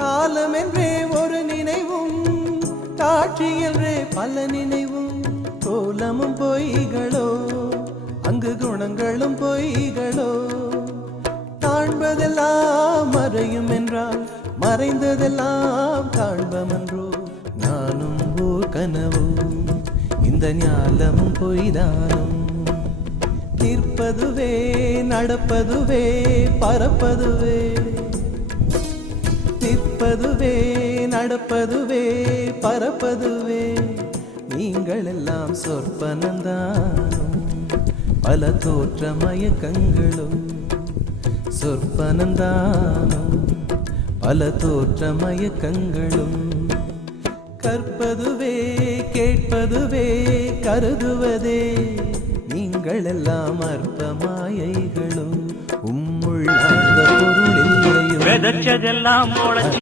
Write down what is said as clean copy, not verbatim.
காலம் என்றே ஒரு நினைவும், காட்சி என்றே பல நினைவும், கோலமும் பொய்களோ அங்கு குணங்களும் பொய்களோ. காண்பதெல்லாம் மறையும் என்றால் மறைந்ததெல்லாம் காண்பமன்றோ. நானும் ஓர் கனவோ இந்த ஞாலமும் பொய்தானும். நிற்பதுவே நடப்பதுவே பறப்பதுவே, நிற்பதுவே நடப்பதுவே பறப்பதுவே. நீங்கள் எல்லாம் சொற்பனந்தானும் பல தோற்ற மயக்கங்களும். சொற்பனந்தானும் பல தோற்ற மயக்கங்களும். கற்பதுவே கேட்பதுவே கருதுவதே, நீங்கள் எல்லாம் அற்ப மாயைகளும். உம்முள் பொருள் இல்லையோ.